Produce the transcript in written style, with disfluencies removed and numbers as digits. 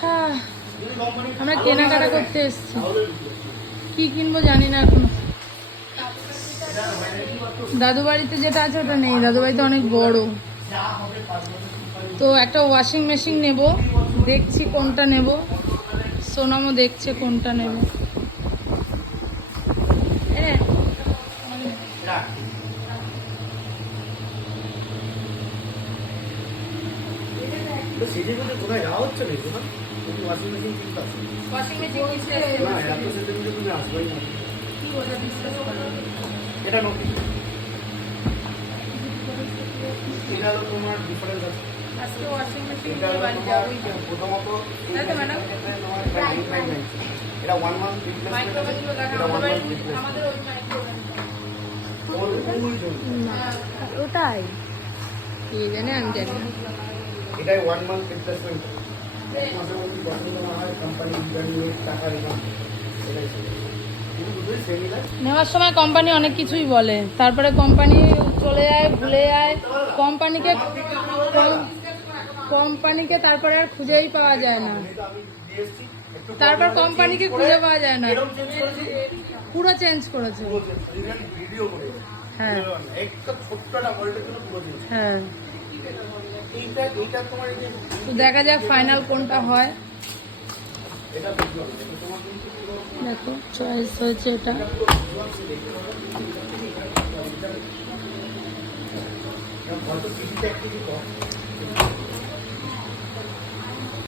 হ্যাঁ, আমরা কেনাকাটা করতে এসেছি। কি কিনবো জানি না এখনো। দাদু বাড়িতে যেটা আছে ওটা নেই, দাদু বাড়িতে অনেক বড়। তো একটা ওয়াশিং মেশিন নেব, দেখছি কোনটা নেব। সোনামও দেখছে কোনটা নেব। কোথায় যাওয়া হচ্ছে না, ওয়াশিং মেশিন কিনতে আসছে। ওয়াশিং মেশিন কিনতে না, এত সেটা তুমি আসবেই না। এটা নতুন, এটা হলো তোমার ডিফারেন্স আছে। আজকে ওয়াশিং মেশিন এটা হলো বাড়ি তোমার যাবই। প্রথমত তাই তো ম্যাডাম? তোমার এটা 999 এটা 1 মান্থ রিপ্লেসমেন্ট আছে। এটা 1 মান্থ রিপ্লেসমেন্ট আমাদের ওই মাইক্রোওভেন। ওটাই কি জানে, আমি জানি না। এটাই 1 মান্থ রিপ্লেসমেন্ট। এক মাসের মধ্যে পছন্দ না হয় কোম্পানি রিটার্ন নিয়ে টাকা রিফান্ড। এটাই কিন্তু দুটোই সেমই না। নেওয়ার সময় কোম্পানি অনেক কিছুই বলে, তারপরে কোম্পানি চলে যায়, ভুলে যায়। কোম্পানিকে তারপরে আর খুঁজেই পাওয়া যায় না। তারপর কোম্পানিকে খুঁজে পাওয়া যায় না, পুরো চেঞ্জ করেছে। ভিডিও করে হ্যাঁ একটা ছোট্ট একটা ভোল্টের জন্য পুরো চেঞ্জ। হ্যাঁ, এইটা তোমার এই যে তো দেখা যাক ফাইনাল কোনটা হয়। এটা বুঝতে হবে তোমার কিন্তু পুরো দেখো চয়েস হয়েছে এটা। হয়তো টিভিতে একটু